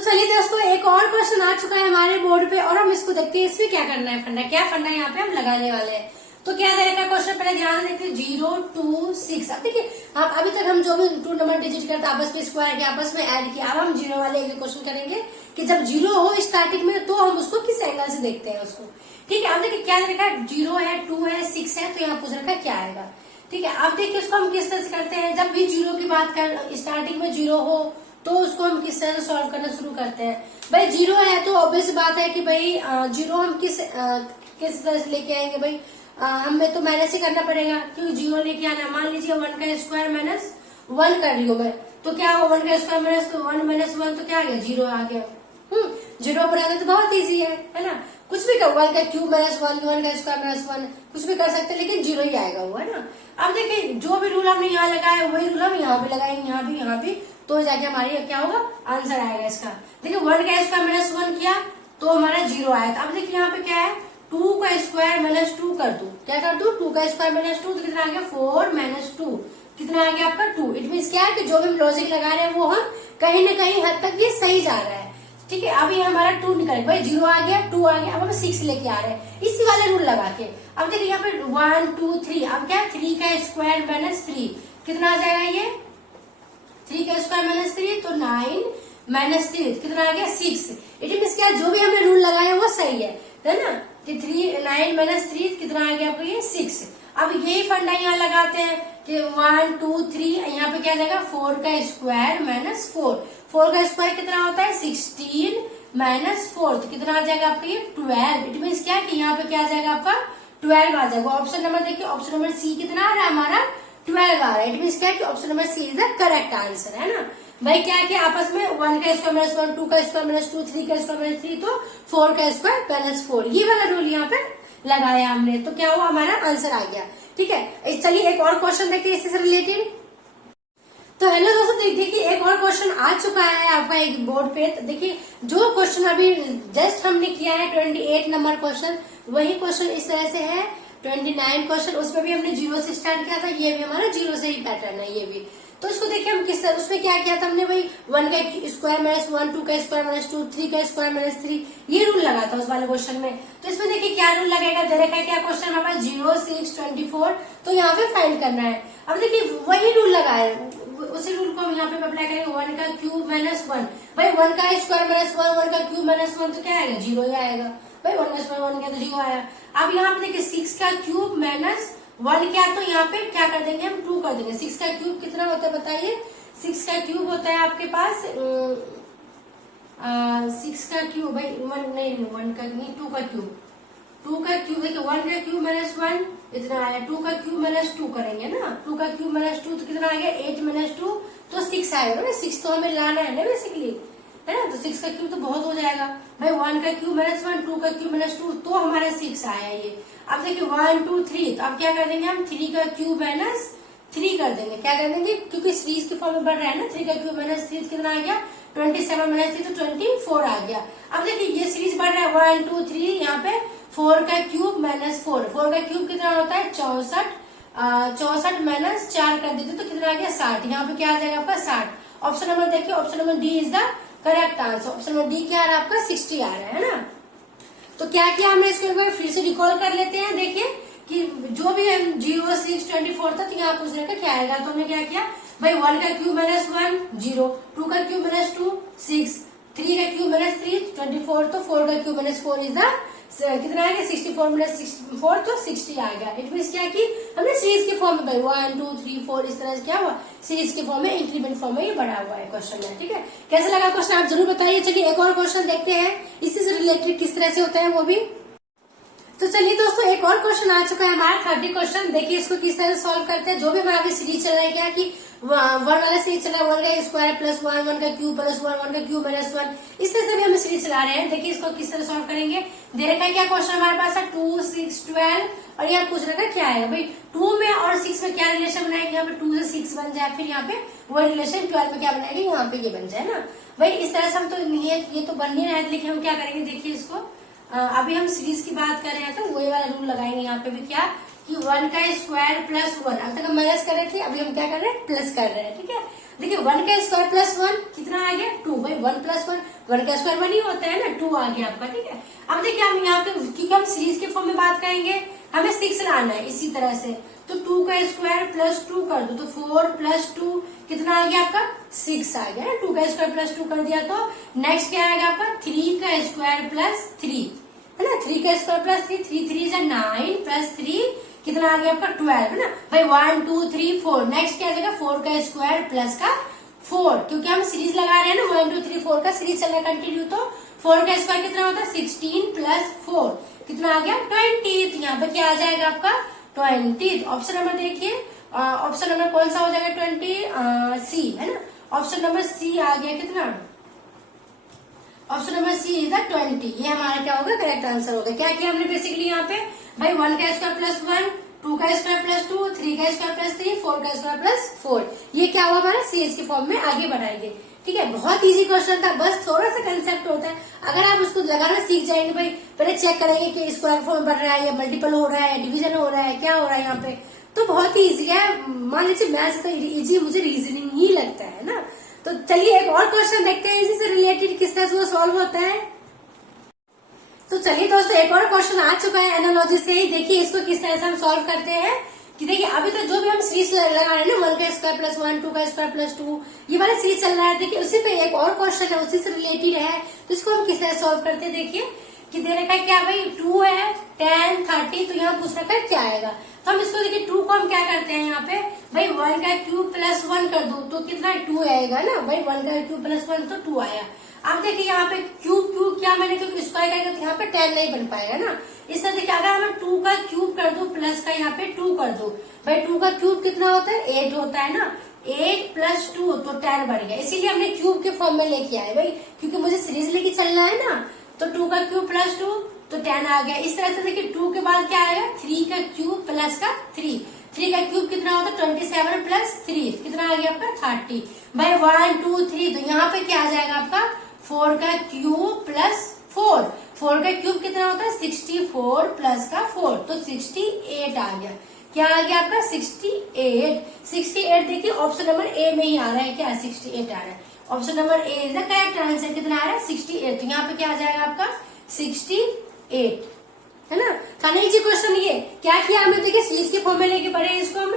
चलिए दोस्तों, एक और क्वेश्चन आ चुका है हमारे बोर्ड पे और हम इसको देखते हैं इसमें क्या करना है। फंडा क्या फंडा यहाँ पे हम लगाने वाले हैं। तो क्या रहेगा क्वेश्चन, पहले ध्यान से देखते हैं। 0 2 6। अब देखिए, अब अभी तक हम जो भी 2 नंबर डिजिट करते आपस में स्क्वायर किया, आपस में ऐड किया। अब हम 0 वाले एक क्वेश्चन करेंगे कि जब 0 हो स्टार्टिंग में तो हम उसको किस एंगल से देखते हैं उसको। ठीक है, अब देखिए क्या रखा है, 0 है, 2 है, 6 है, तो यहाँ पूछ रखा है क्या आएगा। ठीक है, अब देखिए उसको हम किस तरह से करते हैं। जब भी 0 की बात कर, स्टार्टिंग में 0 हो तो उसको हम किस तरह से सॉल्व करना शुरू करते हैं। भाई 0 है तो ऑब्वियस बात है कि भाई 0 हम किस तरह से लेके आएंगे। भाई हमें तो माइनस ही करना पड़ेगा क्योंकि 0 लेके आना। मान लीजिए 1 का स्क्वायर माइनस 1 कर रही हूँ मैं, तो क्या हो, 1 का स्क्वायर माइनस 1 माइनस 1 तो क्या आ गया, 0 आ गया। 0 बनाना तो बहुत इजी है ना। कुछ भी कर, 1 का क्यूब माइनस 1, 1 का स्क्वायर माइनस 1, कुछ भी कर सकते हैं, लेकिन 0 ही आएगा वो, है ना। अब देखिए जो भी रूल हमने यहाँ लगाया वही रूल हम यहाँ भी लगाएंगे, यहाँ भी, तो जाके हमारी क्या होगा, आंसर आएगा इसका। देखिए 1 का स्क्वायर माइनस 1 किया तो हमारा 0 आया। अब देखिए यहाँ पे क्या है, 2 का स्क्वायर माइनस 2 कर दू, क्या कर दू, 2 का स्क्वायर माइनस 2 तो कितना आ गया, 4 माइनस 2, कितना आ गया आपका 2। इट मीन क्या है कि जो भी हम लॉजिक लगा रहे हैं वो हम कहीं ना कहीं हद तक ये सही जा रहा है। ठीक है, अभी हमारा 2 निकल, भाई 0 आ गया, 2 आ गया, अब हम 6 लेके आ रहे हैं इसी वाले रूल लगा के। अब देखिए यहाँ पे 1 2 3, अब क्या, 3 का स्क्वायर माइनस 3 कितना आ जाएगा, ये 3 का स्क्वायर माइनस 3 तो 9 माइनस 3 कितना आ गया, 6। इट मीन क्या, जो भी हमने रूल लगाया वो सही है ना। कि 9 माइनस 3 कितना आ गया आपको, ये 6। अब यही फंडा यहाँ लगाते हैं कि 1 2 3, यहाँ पे क्या जाएगा, 4 का स्क्वायर माइनस 4 का स्क्वायर कितना होता है, 16 माइनस 4 तो कितना आ जाएगा आपका, ये 12। इट मीन क्या कि यहाँ पे क्या आ जाएगा आपका 12 आ जाएगा। ऑप्शन नंबर देखिए, ऑप्शन नंबर सी कितना आ रहा है हमारा, 12 आ रहा है। इट मीन क्या कि option number C is the correct answer, है ना। भाई क्या कि आपस में 1 का स्क्वायर माइनस 1, 2 का स्क्वायर माइनस 2, 3 का स्क्वायर माइनस 3 तो 4 का स्क्वायर माइनस 4, ये वाला रूल यहाँ पे लगाया हमने, तो क्या हुआ, हमारा आंसर आ गया। ठीक है, चलिए एक और क्वेश्चन देखते हैं इससे रिलेटेड। तो हेलो दोस्तों, देखिए एक और क्वेश्चन आ चुका है आपका एक बोर्ड पे। तो देखिए जो क्वेश्चन अभी जस्ट हमने किया है 28 नंबर क्वेश्चन, वही क्वेश्चन इस तरह से है 29 क्वेश्चन, उसमें भी हमने 0 से स्टार्ट किया था, ये भी हमारा 0 से ही पैटर्न है ये भी। तो इसको देखिए हम किस तरह, उसमें क्या किया था हमने, भाई 1 का स्क्वायर माइनस 1, 2 का स्क्वायर माइनस 2, 3 का स्क्वायर माइनस 3, ये रूल लगा था उस वाले क्वेश्चन में। तो इसमें देखिए क्या रूल लगेगा, दे रखा है क्या क्वेश्चन हमारा 0 6 24, तो यहाँ पे फाइंड करना है। अब देखिए वही रूल लगा है, उसी रूल को हम यहाँ पे अप्लाई करेंगे। 1 का क्यूब माइनस 1, भाई 1 का स्क्वायर माइनस 1, 1 का क्यूब माइनस 1 तो क्या आएगा, 0 ही आएगा। भाई 1 का स्क्वायर 1 किया तो 0 आया। अब यहाँ पे देखिए 6 का क्यूब माइनस 1 क्या, तो यहाँ पे क्या कर देंगे हम, 2 कर देंगे। 6 का क्यूब कितना होता है बताइए, 6 का क्यूब होता है आपके पास 6 का क्यूब, भाई 1 नहीं, 1 का नहीं, 2 का क्यूब, 2 का क्यूब देखिए 1 का क्यूब माइनस 1 इतना आया, 2 का क्यूब माइनस 2 करेंगे ना, 2 का क्यूब माइनस 2 तो कितना आ गया, 8 माइनस 2 तो 6 आएगा ना। 6 तो हमें लाना है ना बेसिकली, है ना। तो 6 का क्यूब तो बहुत हो जाएगा। भाई 1 का क्यूब माइनस 1, 2 का क्यूब माइनस 2 तो हमारा 6 आया ये। अब देखिए 1 2 3, तो अब क्या कर देंगे हम, 3 का क्यूब माइनस 3 कर देंगे। क्या कर देंगे, क्योंकि सीरीज के फॉर्म में बढ़ रहा है ना, 3 का क्यूब माइनस 3 कितना आ गया, 27 माइनस 3 तो 24 आ गया। अब देखिए ये सीरीज बढ़ रहा है 1 2 3, यहाँ पे 4 का क्यूब माइनस 4, 4 का क्यूब कितना होता है 64, 64 माइनस 4 कर देते तो कितना आ गया 60। यहाँ पे क्या आ जाएगा आपका 60। ऑप्शन नंबर देखिए, option number D is the correct answer. Option number D क्या आ रहा है आपका, 60 आ रहा है ना। तो क्या किया हमने, इसको एक बार फिर से रिकॉल कर लेते हैं। देखिए कि जो भी हम 0 6 24 था, तो यहाँ पूछने का क्या आएगा। तो हमने क्या किया, भाई 1 का क्यूब माइनस 1 0, 2 का क्यूब माइनस 2 6, 3 का क्यूब माइनस 3 24, तो 4 का क्यूब माइनस 4 इज द कितना आ गया, 64 माइनस 64 तो 60 आ गया। इट मीन क्या कि हमने सीरीज के फॉर्म में, भाई 1 2 3 4 इस तरह से क्या हुआ, सीरीज के फॉर्म में, इंक्रीमेंट फॉर्म में ये बढ़ा हुआ है क्वेश्चन में। ठीक है, कैसा लगा क्वेश्चन आप जरूर बताइए। चलिए एक और क्वेश्चन देखते हैं, इसी से रिलेटेड किस तरह से होता है वो भी। तो चलिए दोस्तों एक और क्वेश्चन आ चुका है हमारा 30 क्वेश्चन। देखिए इसको किस तरह से सॉल्व करते हैं। जो भी हमारा अभी सीरीज चल रहा है, क्या कि 1 वाला सीरीज चल रहा है, 1 का स्क्वायर प्लस 1, 1 का क्यूब प्लस 1, 1 का क्यूब माइनस 1, इस तरह से भी हम सीरीज चला रहे हैं। देखिए इसको किस तरह सॉल्व करेंगे। दे रखा है क्या क्वेश्चन हमारे पास है 2 6 12, और यहाँ पूछ रखा है क्या आएगा, भाई 2 में और 6 में क्या रिलेशन बनाएंगे, यहाँ पे 2 से 6 बन जाए, फिर यहाँ पे वही रिलेशन 12 में क्या बनाएंगे, यहाँ पे ये बन जाए ना। भाई इस तरह से हम तो ये तो बन नहीं रहा है, लेकिन हम क्या करेंगे, देखिए इसको अभी हम सीरीज की बात कर रहे हैं तो वही वाला रूल लगाएंगे। यहाँ पे भी क्या कि 1 का स्क्वायर प्लस 1, अब तक हम माइनस कर रहे थे, अभी हम क्या कर रहे हैं, प्लस कर रहे हैं। ठीक है, देखिए 1 का स्क्वायर प्लस 1 कितना आ गया 2, भाई 1 प्लस 1, 1 का स्क्वायर 1 ही होता है ना, 2 आ गया आपका। ठीक है, अब देखिए हम यहाँ पे क्योंकि हम सीरीज के फॉर्म में बात करेंगे, हमें 6 लाना है इसी तरह से, तो 2 का स्क्वायर प्लस 2 कर दो, तो 4 प्लस 2 कितना आ गया आपका 6 आ गया। 2 का स्क्वायर प्लस 2 कर दिया, तो नेक्स्ट क्या आएगा आपका 3 का स्क्वायर प्लस 3, है ना, 3 का स्क्वायर प्लस 3, 3 3 जा 9 प्लस 3 कितना आ गया आपका 12, है ना भाई 1 2 3 4। नेक्स्ट क्या आ जाएगा 4 का स्क्वायर प्लस का 4, क्योंकि हम सीरीज लगा रहे हैं ना, 1 2 3 4 का सीरीज चल रहा है कंटिन्यू, तो 4 का स्क्वायर कितना होता है 16 प्लस 4 कितना आ गया 20। तो यहाँ पे क्या आ जाएगा आपका 20। ऑप्शन नंबर देखिए, ऑप्शन नंबर कौन सा हो जाएगा 20, सी, है ना, ऑप्शन नंबर सी आ गया कितना, option number C is the 20। ये हमारा क्या होगा करेक्ट आंसर होगा। क्या किया हमने बेसिकली यहाँ पे भाई 1 का स्क्वायर प्लस 1, 2 का स्क्वायर प्लस 2, 3 का स्क्वायर प्लस 3, 4 का स्क्वायर प्लस 4, ये क्या हुआ हमारा सीरीज के फॉर्म में आगे बढ़ाएंगे। ठीक है, बहुत इजी क्वेश्चन था, बस थोड़ा सा कंसेप्ट होता है, अगर आप उसको लगाना सीख जाएंगे, भाई पहले चेक करेंगे कि स्क्वायर फॉर्म बढ़ रहा है या मल्टीपल हो रहा है, डिवीजन हो रहा है, क्या हो रहा है यहाँ पे, तो बहुत ही इजी है। मान लीजिए मैथ्स तो इजी मुझे रीजनिंग ही लगता है ना। तो चलिए एक और क्वेश्चन देखते हैं इसी से रिलेटेड किस तरह से वो सॉल्व होता है। तो चलिए दोस्तों एक और क्वेश्चन आ चुका है एनालॉजी से ही, देखिए इसको किस तरह से हम सॉल्व करते हैं। कि देखिए अभी तो जो भी हम सीरीज लगा रहे हैं ना, 1 का स्क्वायर प्लस 1, 2 का स्क्वायर प्लस 2, ये वाला सीरीज चल रहा है। देखिए उसी पे एक और क्वेश्चन है उसी से रिलेटेड है, तो इसको हम किस तरह सॉल्व करते हैं। देखिए कि दे रखा है क्या भाई 2 है 10 30, तो यहाँ पूछ रखा है क्या आएगा, तो हम इसको देखिए 2 को हम क्या करते हैं यहाँ पे भाई 1 का क्यूब प्लस 1 कर दो तो कितना 2 आएगा ना, भाई 1 का क्यूब प्लस 1 तो 2 आया। अब देखिए यहाँ पे क्यूब क्यूब क्या मैंने क्योंकि स्क्वायर करेगा तो यहाँ पे 10 नहीं बन पाएगा ना, इस तरह देखिए अगर हम 2 का क्यूब कर दो प्लस का यहाँ पे 2 कर दो, भाई 2 का क्यूब कितना होता है 8 होता है ना, 8 प्लस 2 तो 10 बढ़ गया, इसीलिए हमने क्यूब के फॉर्म में लेके आए भाई, क्योंकि मुझे सीरीज लेके चलना है ना, तो 2 का क्यूब प्लस 2 तो 10 आ गया। इस तरह से देखिए 2 के बाद क्या आएगा 3 का क्यूब प्लस का 3, 3 का क्यूब कितना होता है 27 प्लस 3 कितना आ गया आपका 30, भाई 1 2 3, तो यहाँ पे क्या आ जाएगा आपका 4 का क्यूब प्लस 4, 4 का क्यूब कितना होता है 64 प्लस का 4, तो 68 आ गया। क्या आ गया आपका 68, 68 देखिए ऑप्शन नंबर ए में ही आ रहा है, क्या 68 आ रहा है, option number A is the correct answer. कितना आ रहा है 68, तो यहाँ पे क्या आ जाएगा आपका 68, है ना। था ना इजी क्वेश्चन ये। क्या किया हमने देखिए सीरीज के फॉर्म में लेके पढ़े, इसको हम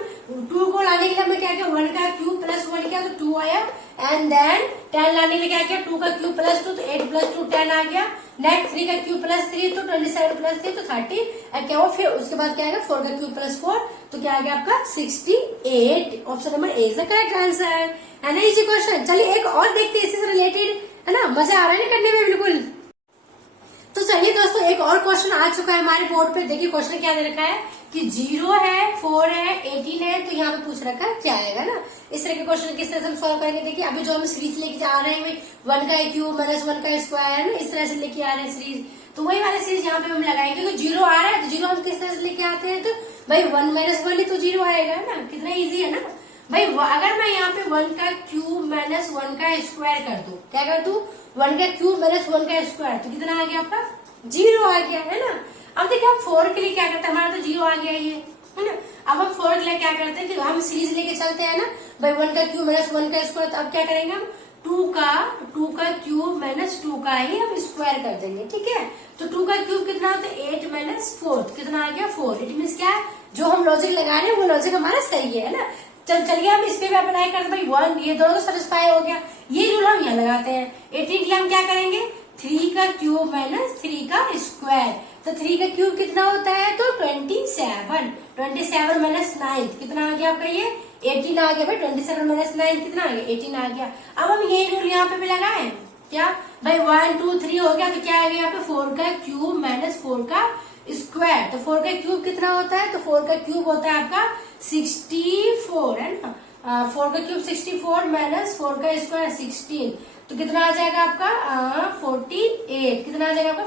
2 को लाने के लिए हमने क्या किया 1 का क्यूब प्लस 1 किया तो 2 आया, एंड देन 10 लाने के लिए क्या किया 2 का क्यूब प्लस 2 तो 8 प्लस 2 10 आ गया, नेक्स्ट 3 का क्यूब प्लस 3 तो 27 प्लस 3 तो 30, और क्या हुआ फिर उसके बाद क्या आएगा 4 का क्यूब प्लस 4 तो क्या आ गया आपका 68, option number A is the correct answer, है ना इजी क्वेश्चन। चलिए एक और देखते हैं इसी से रिलेटेड, है ना, मजा आ रहा है ना करने में बिल्कुल। तो चलिए दोस्तों एक और क्वेश्चन आ चुका है हमारे बोर्ड पे, देखिए क्वेश्चन क्या दे रखा है कि 0 है 4 है 18 है, तो यहाँ पे पूछ रखा है क्या आएगा ना। इस तरह के क्वेश्चन किस तरह से हम सॉल्व करेंगे, देखिए अभी जो हम सीरीज लेके जा रहे हैं 1 का क्यूब माइनस 1 का स्क्वायर है ना, इस तरह से लेके आ रहे हैं सीरीज, तो वही वाला सीरीज यहाँ पे हम लगाएंगे, क्योंकि 0 आ रहा है तो 0 हम किस तरह से लेके आते हैं, तो भाई 1 माइनस 1 ही तो 0 आएगा ना, कितना ईजी है ना भाई। अगर मैं यहाँ पे 1 का क्यूब माइनस 1 का स्क्वायर कर दूं, क्या कर दूं 1 का क्यूब माइनस 1 का स्क्वायर, तो कितना आ गया आपका 0 आ गया, है ना। अब देखिए हम 4 के लिए क्या करते हैं, हमारा तो 0 आ गया ये, है ना। अब हम 4 के लिए क्या करते हैं कि हम सीरीज लेके चलते हैं ना, भाई 1 का क्यूब माइनस 1 का स्क्वायर, तो अब क्या करेंगे हम 2 का क्यूब माइनस 2 का ही हम स्क्वायर कर देंगे, ठीक है। तो 2 का क्यूब कितना होता है 8 माइनस 4, कितना आ गया 4, इट मीन क्या है जो हम लॉजिक लगा रहे हैं वो लॉजिक हमारा सही है ना। चलिए हम इस पे भी अप्लाई करते भाई 1, ये दोनों तो सेटिस्फाई हो गया, ये रूल हम यहाँ लगाते हैं। 18 के लिए हम क्या करेंगे 3 का क्यूब माइनस 3 का स्क्वायर, तो 3 का क्यूब कितना होता है तो 27, 27 माइनस 9 कितना आ गया आपका ये 18 आ गया भाई, 27 माइनस 9 कितना आ गया 18 आ गया। अब हम ये रूल यहाँ पे भी लगाए क्या भाई 1 2 3 हो गया, तो क्या आ गया यहाँ पे 4 का क्यूब माइनस 4 का स्क्वायर, तो 4 का क्यूब कितना होता है तो 4 का क्यूब होता है आपका 64, है ना। 4 का क्यूब 64 माइनस 4 का स्क्वायर 16, तो कितना आ जाएगा आपका 48, कितना आ जाएगा आपका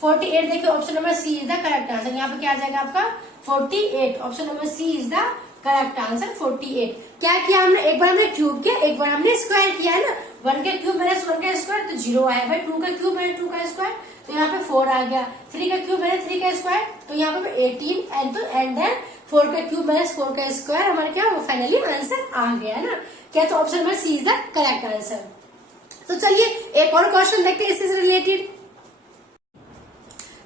48 देखिए option number C is the correct answer. यहाँ पे क्या आ जाएगा आपका 48, option number C is the correct answer 48। क्या किया हमने, एक बार हमने क्यूब किया एक बार हमने स्क्वायर किया है ना, 1 का क्यूब माइनस 1 का स्क्वायर तो 0 आया भाई, 2 का क्यूब माइनस 2 का स्क्वायर तो यहाँ पे 4 आ गया। 3 का क्यूब माइनस 3 का स्क्वायर, तो यहाँ पे 18 एंड देन 4 का क्यूब माइनस 4 का स्क्वायर, हमारा क्या फाइनली आंसर आ गया ना। क्या, तो option number C is the correct answer. तो चलिए एक और क्वेश्चन देखते हैं इससे रिलेटेड।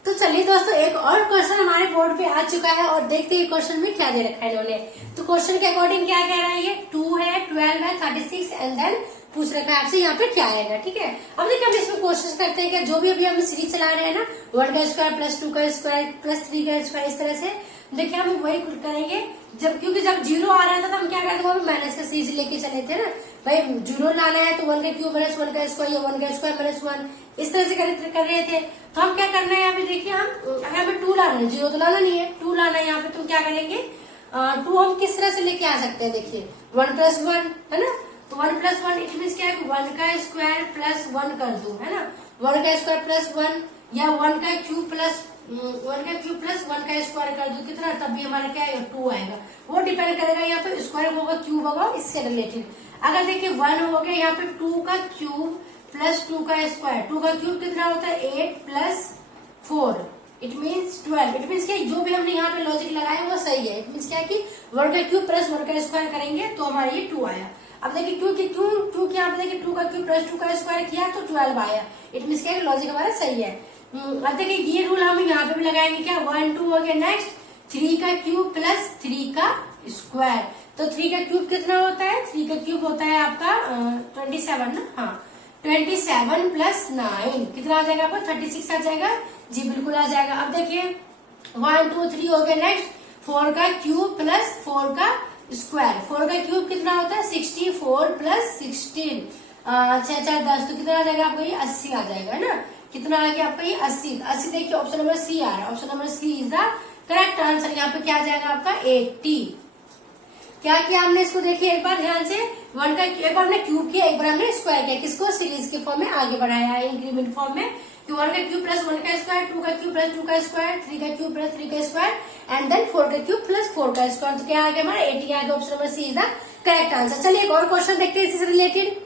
तो चलिए दोस्तों एक और क्वेश्चन हमारे बोर्ड पे आ चुका है और देखते हैं क्वेश्चन में क्या दे रखा है इन्होंने। तो क्वेश्चन के अकॉर्डिंग क्या कह रहा है, ये 2 है, 12 है, 36 एंड देन पूछ रखा है आपसे यहाँ पे क्या आएगा। ठीक है, अब देखिए हम इसमें कोशिश करते हैं कि जो भी अभी हम सीरीज चला रहे हैं ना, 1 का स्क्वायर प्लस 2 का स्क्वायर प्लस 3 का स्क्वायर, इस तरह से देखिए हम वही करेंगे। जब क्योंकि जब 0 आ रहा था तो हम क्या करते थे, माइनस का सीरीज लेके चले थे ना भाई। 0 लाना है तो 1 का क्यूब माइनस 1 का स्क्वायर या 1 का स्क्वायर माइनस 1, इस तरह से कर रहे थे। तो हम क्या करना है यहाँ पे, देखिए हम अगर हमें 2 लाना है, 0 तो लाना नहीं है, 2 लाना है यहाँ पे, तो क्या करेंगे 2 हम किस तरह से लेके आ सकते हैं, देखिए 1 प्लस 1 है ना, तो 1 प्लस 1 इट मीन क्या है 1 का स्क्वायर प्लस 1 कर दू है ना, 1 का स्क्वायर प्लस 1 या 1 का क्यूब प्लस 1 का क्यूब प्लस 1 का स्क्वायर कर दो कितना, तब भी हमारा क्या है 2 आएगा। वो डिपेंड करेगा यहाँ पे स्क्वायर होगा क्यूब होगा इससे रिलेटेड। अगर देखिए 1 हो गया यहाँ पे 2 का क्यूब प्लस 2 का स्क्वायर, 2 का क्यूब कितना होता है 8 plus 4 it means 12। It means क्या जो भी हमने यहाँ पे लॉजिक लगाया वो सही है। इट मीन्स क्या कि 1 का क्यूब प्लस 1 का स्क्वायर करेंगे तो हमारा ये 2 आया। अब देखिए क्योंकि यहाँ पे देखिए 2 का क्यूब प्लस 2 का स्क्वायर किया तो 12 आया। इट मीन्स क्या लॉजिक हमारा सही है। अब देखिए ये रूल हम यहाँ पे भी लगाएंगे, क्या 1 2 हो गया। नेक्स्ट 3 का क्यूब प्लस 3 का स्क्वायर, तो 3 का क्यूब कितना होता है, 3 का क्यूब होता है आपका 27 ना, हाँ 27 प्लस 9 कितना आ जाएगा आपको 36 आ जाएगा जी, बिल्कुल आ जाएगा। अब देखिए 1 2 3 हो गया। नेक्स्ट 4 का क्यूब प्लस 4 का स्क्वायर, 4 का क्यूब कितना होता है 64 प्लस 16 6 4 10, तो कितना आ जाएगा आपको ये 80 आ जाएगा ना। कितना आ गया आपका ये 80। 80 देखिए ऑप्शन नंबर सी आ रहा है। Option number C is the correct answer. यहाँ पे क्या आ जाएगा आपका 80। क्या किया हमने इसको देखिए एक बार ध्यान से, 1 का एक बार हमने क्यूब किया, एक बार हमने स्क्वायर किया, किसको सीरीज के फॉर्म में आगे बढ़ाया है इंक्रीमेंट फॉर्म में। 1 का क्यूब प्लस 1 का स्क्वायर, 2 का क्यूब प्लस 2 का स्क्वायर, 3 का क्यूब प्लस 3 का स्क्वायर एंड देन 4 का क्यूब प्लस 4 का स्क्वायर, तो क्या आ गया हमारा 80 आ गया। Option number C is the correct answer. चलिए एक और क्वेश्चन देखते हैं इससे रिलेटेड।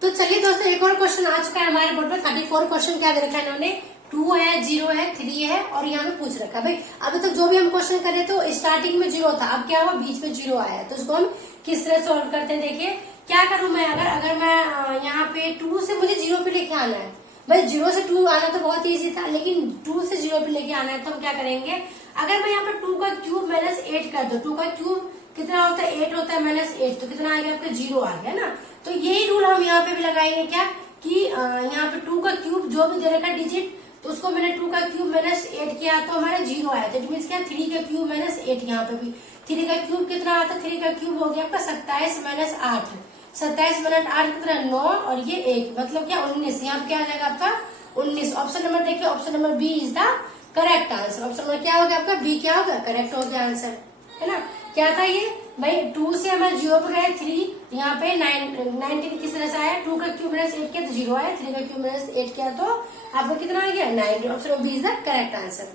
तो चलिए दोस्तों एक और क्वेश्चन आ चुका है हमारे बोर्ड पर। 34 क्वेश्चन क्या दे रखा है इन्होंने, 2 है, 0 है, 3 है और यहाँ पे पूछ रखा है भाई। अभी तक जो भी हम क्वेश्चन करे तो स्टार्टिंग में 0 था, अब क्या हुआ बीच में 0 आया, तो इसको हम किस तरह सॉल्व करते हैं। देखिए क्या करूं मैं, अगर मैं यहाँ पे 2 से मुझे 0 पे लेके आना है भाई, 0 से 2 आना तो बहुत इजी था, लेकिन 2 से 0 पे लेके आना है तो हम क्या करेंगे, अगर मैं यहाँ पे 2 का क्यूब माइनस 8 कर दो, 2 का क्यूब कितना होता है 8 होता है माइनस 8, तो कितना आ गया आपका 0 आ गया ना। तो यही रूल हम यहाँ पे भी लगाएंगे, क्या कि यहाँ पे 2 का क्यूब जो भी दे रखा डिजिट, तो उसको मैंने 2 का क्यूब माइनस 8 किया तो हमारा 0 आया। तो इट मीन क्या 3 का क्यूब माइनस 8, यहाँ पे भी 3 का क्यूब कितना आता है, 3 का क्यूब हो गया आपका 27 माइनस 8, 27 माइनस 8 कितना 9 और ये 1 मतलब क्या 19, यहाँ पे क्या आ जाएगा आपका 19। ऑप्शन नंबर देखिए, option number B is the correct answer. Option number क्या हो गया आपका बी, क्या होगा करेक्ट हो गया आंसर, है ना। क्या था ये भाई, 2 से हमारे 0 पे गए 3, यहाँ पे 19 किस तरह से आया, 2 का क्यूब माइनस 8 किया तो 0 आया, 3 का क्यूब माइनस 8 किया तो आपको कितना आ गया 9। Option B is the correct answer.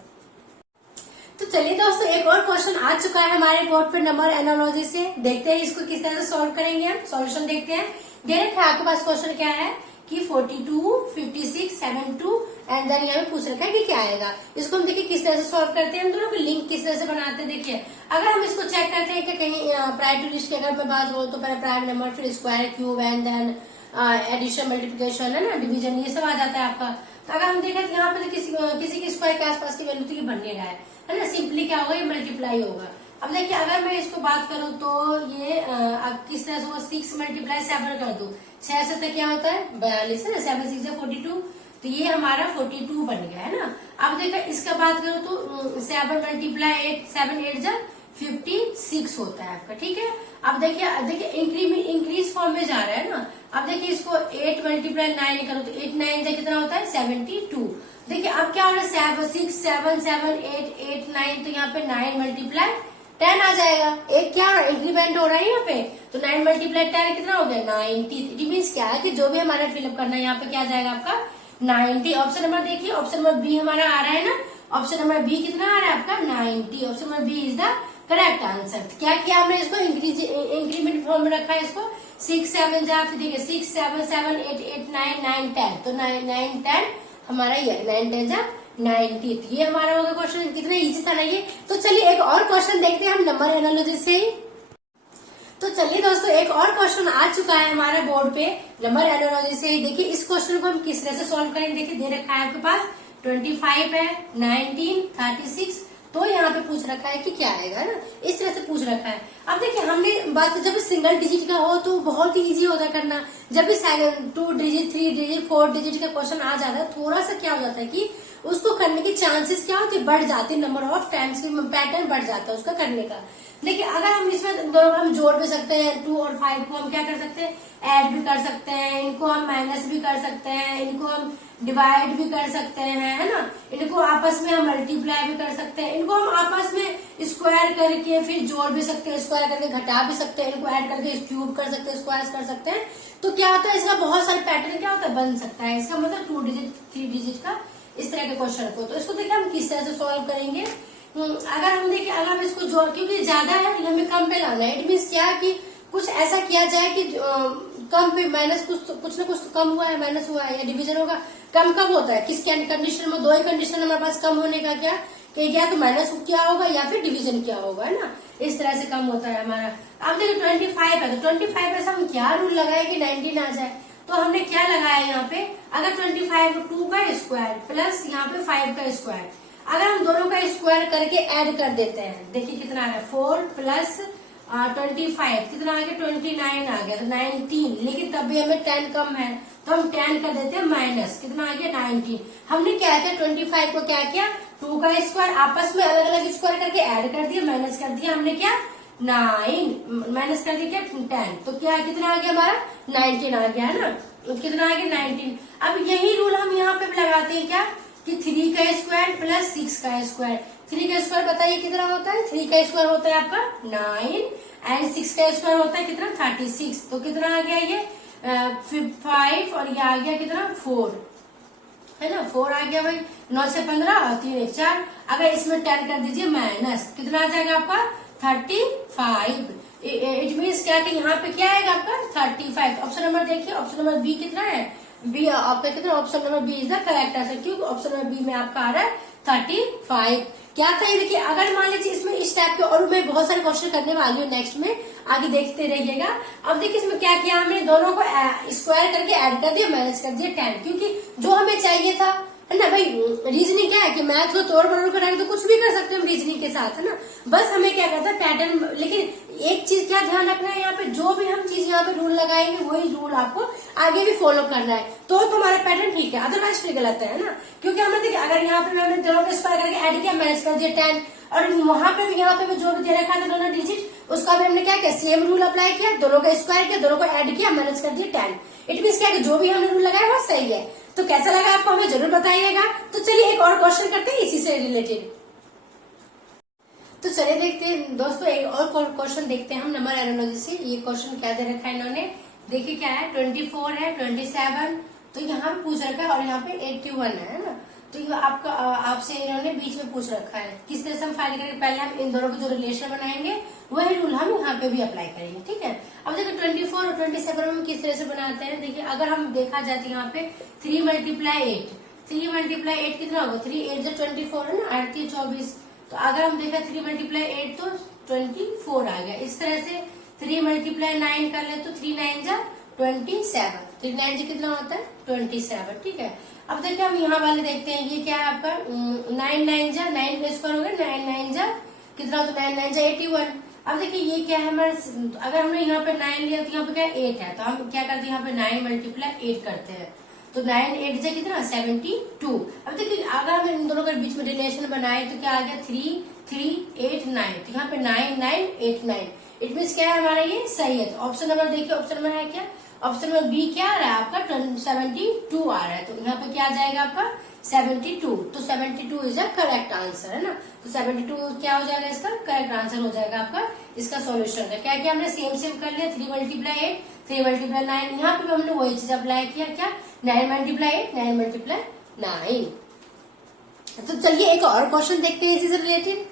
तो चलिए दोस्तों एक और क्वेश्चन आ चुका है हमारे बोर्ड पे नंबर एनालॉजी से, देखते हैं इसको किस तरह से सॉल्व करेंगे हम। सॉल्यूशन देखते हैं। दे रखा है आपके पास क्वेश्चन क्या है कि 42, 56, 72 एंड देन यहाँ पे पूछ रखा है कि क्या आएगा। इसको हम देखिए किस तरह से सॉल्व करते हैं, हम दोनों को लिंक किस तरह से बनाते हैं। देखिए अगर हम इसको चेक करते हैं कि कहीं प्रायोरिटी लिस्ट की अगर मैं बात करूँ तो पहले प्राइम नंबर, फिर square, cube and then addition, multiplication है ना, डिवीजन, ये सब आ जाता है आपका। तो अगर हम देखें तो यहाँ पे तो किसी की स्क्वायर के आसपास की वैल्यू तो बन नहीं रहा है ना, सिंपली क्या होगा ये मल्टीप्लाई होगा। अब देखिए अगर मैं इसको बात करूं तो ये अब किस तरह से 6 मल्टीप्लाई 7 कर दो, 6 से तक क्या होता है 42 है ना, 7 6 42, तो ये हमारा 42 बन गया है ना। अब देखो इसका बात करो तो 7 मल्टीप्लाई 8, 7 8 जा 56 होता है आपका, ठीक है। अब देखिए इंक्रीज फॉर्म में जा रहा है ना। अब देखिए इसको 8 मल्टीप्लाई 9 करो तो 8 9 जा कितना होता है 72। देखिए अब क्या हो रहा है 6 7 7 8 8 9, तो यहाँ पे 9 मल्टीप्लाई 10 आ जाएगा। एक क्या इंक्रीमेंट हो रहा है यहाँ पे, तो 9 मल्टीप्लाई 10 कितना हो गया 90। इट मीन्स क्या है कि जो भी हमारा फिलअप करना है यहाँ पे क्या आ जाएगा आपका 90। ऑप्शन नंबर देखिए, ऑप्शन नंबर बी हमारा आ रहा है ना। ऑप्शन नंबर बी कितना आ रहा है आपका 90। Option number B is the correct answer. क्या किया हमने इसको इंक्रीमेंट फॉर्म में रखा है इसको 6 7 जा, फिर देखिए 6 7 7 8 8 9 9 10, तो 9 10 हमारा ये 9 10 जा 90। ये हमारा होगा क्वेश्चन। कितना इजी था ना ये। तो चलिए एक और क्वेश्चन देखते हैं हम नंबर एनालॉजी से ही। तो चलिए दोस्तों एक और क्वेश्चन आ चुका है हमारे बोर्ड पे नंबर एनालॉजी से ही। देखिए इस क्वेश्चन को हम किस तरह से सॉल्व करेंगे। देखिए दे रखा है आपके पास 25 है, 19, 36। तो यहाँ पे पूछ रखा है कि क्या आएगा ना, इस तरह से पूछ रखा है। अब देखिए हमने बात जब भी सिंगल डिजिट का हो तो बहुत ही इजी होता है करना। जब भी 2 डिजिट 3 डिजिट 4 डिजिट का क्वेश्चन आ जाता है थोड़ा सा क्या हो जाता है कि उसको करने की चांसेस क्या होते बढ़ जाते हैं, नंबर ऑफ टाइम्स की पैटर्न बढ़ जाता है उसका करने का। लेकिन अगर हम इसमें दोनों हम जोड़ भी सकते हैं, 2 और 5 को हम क्या कर सकते हैं, ऐड भी कर सकते हैं, इनको हम माइनस भी कर सकते हैं, इनको हम डिवाइड भी कर सकते हैं, है ना। इनको आपस में हम मल्टीप्लाई भी कर सकते हैं, इनको हम आपस में स्क्वायर करके फिर जोड़ भी सकते हैं, स्क्वायर करके घटा भी सकते हैं, इनको ऐड करके क्यूब कर सकते हैं, स्क्वायर कर सकते हैं। तो क्या होता है इसका बहुत सारे पैटर्न क्या होता है बन सकता है। इसका मतलब 2 डिजिट 3 डिजिट का इस तरह के क्वेश्चन को। तो इसको देखिए हम किस तरह से सॉल्व करेंगे। अगर हम देखिए अगर हम इसको जोड़, क्योंकि ज्यादा है हमें कम पे लाना है। इट मीन्स क्या कि कुछ ऐसा किया जाए कि कम पे माइनस कुछ ना कुछ तो कम हुआ है, माइनस हुआ है या डिवीजन होगा। कम कब होता है किस कंडीशन में, 2 ही कंडीशन हमारे पास कम होने का क्या कि या तो माइनस क्या होगा या फिर डिवीजन क्या होगा, है ना। इस तरह से कम होता है हमारा। अब देखिए 25 है तो 25 ऐसा हम क्या रूल लगाए कि 19 आ जाए। तो हमने क्या लगाया यहाँ पे, अगर 25 को 2 का स्क्वायर प्लस यहाँ पे 5 का स्क्वायर, अगर हम दोनों का स्क्वायर करके ऐड कर देते हैं, देखिए कितना आ गया 4 प्लस 25 कितना आ गया 29 आ गया, तो 19। लेकिन तब भी हमें 10 कम है तो हम 10 कर देते हैं माइनस, कितना आ गया 19। हमने क्या किया 25 को क्या किया 2 का स्क्वायर आपस में अलग अलग स्क्वायर करके ऐड कर दिया, माइनस कर दिया हमने क्या 9 माइनस कर दिया क्या 10। तो क्या कितना आ गया हमारा 19 आ गया, है ना। तो कितना आ गया 19। अब यही रूल हम यहाँ पे लगाते हैं क्या कि 3 का स्क्वायर प्लस 6 का स्क्वायर। 3 का स्क्वायर बताइए कितना होता है, 3 का स्क्वायर होता है आपका 9 एंड 6 का स्क्वायर होता है कितना 36। तो कितना आ गया ये 5 और ये आ गया कितना 4, है ना। 4 आ गया भाई, 9 से 15 और 3 1 4। अगर इसमें 10 कर दीजिए माइनस, कितना आ जाएगा आपका 35। इट मीन्स क्या कि यहाँ पे क्या आएगा आपका 35। ऑप्शन नंबर देखिए, ऑप्शन नंबर बी कितना है, बी आपका कितना, option number B is the correct answer. क्योंकि ऑप्शन नंबर बी में आपका आ रहा है 35। क्या था ये देखिए, अगर मान लीजिए इसमें इस टाइप के और मैं बहुत सारे क्वेश्चन करने वाली हूँ नेक्स्ट में, आगे देखते रहिएगा। अब देखिए इसमें क्या किया हमने, दोनों को स्क्वायर करके ऐड कर दिया, माइनस कर दिया 10, क्योंकि जो हमें चाहिए था, है ना भाई। रीजनिंग क्या है कि मैथ को तोड़ मरोड़ कराएंगे तो कुछ भी कर सकते हैं हम रीजनिंग के साथ, है ना। बस हमें क्या करता है पैटर्न। लेकिन एक चीज क्या ध्यान रखना है, यहाँ पे जो भी हम चीज यहाँ पे रूल लगाएंगे वही रूल आपको आगे भी फॉलो करना है, तो तुम्हारा पैटर्न ठीक है, अदरवाइज फिर गलत है ना। क्योंकि हमने देखिए अगर यहाँ पे हमने दोनों को स्क्वायर करके ऐड किया, माइनस कर दिया 10, और वहां पे भी यहाँ पे भी जो भी दे रखा था दोनों डिजिट, उसका भी हमने क्या किया सेम रूल अप्लाई किया, दोनों का स्क्वायर किया, दोनों को ऐड किया, माइनस कर दिया 10। इट मीन्स क्या जो भी हमने रूल लगाया वो सही है। तो कैसा लगा आपको हमें जरूर बताइएगा। तो चलिए एक और क्वेश्चन करते हैं इसी से रिलेटेड। तो चलिए देखते हैं दोस्तों एक और क्वेश्चन देखते हैं हम नंबर एनालॉजी से। ये क्वेश्चन क्या दे रखा है इन्होंने, देखिए क्या है 24 है, 27, तो यहाँ पे पूछ रखा है, और यहाँ पे 81 है ना। तो ये आपका आपसे इन्होंने बीच में पूछ रखा है किस तरह से हम फाइंड करेंगे। पहले हम इन दोनों के जो रिलेशन बनाएंगे वही रूल हम यहाँ पे भी अप्लाई करेंगे, ठीक है। अब देखो 24 और 27 हम किस तरह से बनाते हैं। देखिए अगर हम देखा जाए तो यहाँ पे 3 मल्टीप्लाई 8, 3 मल्टीप्लाई 8 कितना होगा, 3 8 जो 24 है ना, 8 3 24। तो अगर हम देखा 3 मल्टीप्लाई 8 तो 24 आ गया। इस तरह से 3 मल्टीप्लाई 9 कर ले तो 3 9 जा 27, 3 9 जी कितना होता है 27, ठीक है। अब देखिए हम यहाँ वाले देखते हैं, ये क्या है आपका 9 9 जा 9 का स्क्वायर हो गया, 9 9 जा कितना होता है 9 9 जा 81। अब देखिए ये क्या है हमारे, अगर हमने यहाँ पे 9 लिया तो यहाँ पे क्या 8 है, तो हम क्या करते हैं यहाँ पे 9 मल्टीप्लाई 8 करते हैं, तो 9 8 जा कितना 72। अब देखिए अगर हम इन दोनों के बीच में रिलेशन बनाए तो क्या आ गया 3 3 8 9, तो यहाँ पे 9 9 8 9। इट मीन्स क्या है हमारा ये सही है। तो ऑप्शन नंबर देखिए, ऑप्शन नंबर है क्या, ऑप्शन नंबर बी क्या आ रहा है आपका 72 आ रहा है। तो यहाँ पे क्या आ जाएगा आपका 72, तो 72 इज अ करेक्ट आंसर, है ना। तो 72 क्या हो जाएगा इसका करेक्ट आंसर हो जाएगा आपका इसका सॉल्यूशन का। क्या क्या हमने सेम कर लिया, 3 मल्टीप्लाई 8 3 मल्टीप्लाई 9, यहाँ पे भी हमने वही चीज अप्लाई किया, क्या 9 मल्टीप्लाई 8 9 मल्टीप्लाई 9। तो चलिए एक और क्वेश्चन देखते हैं इसी से रिलेटेड।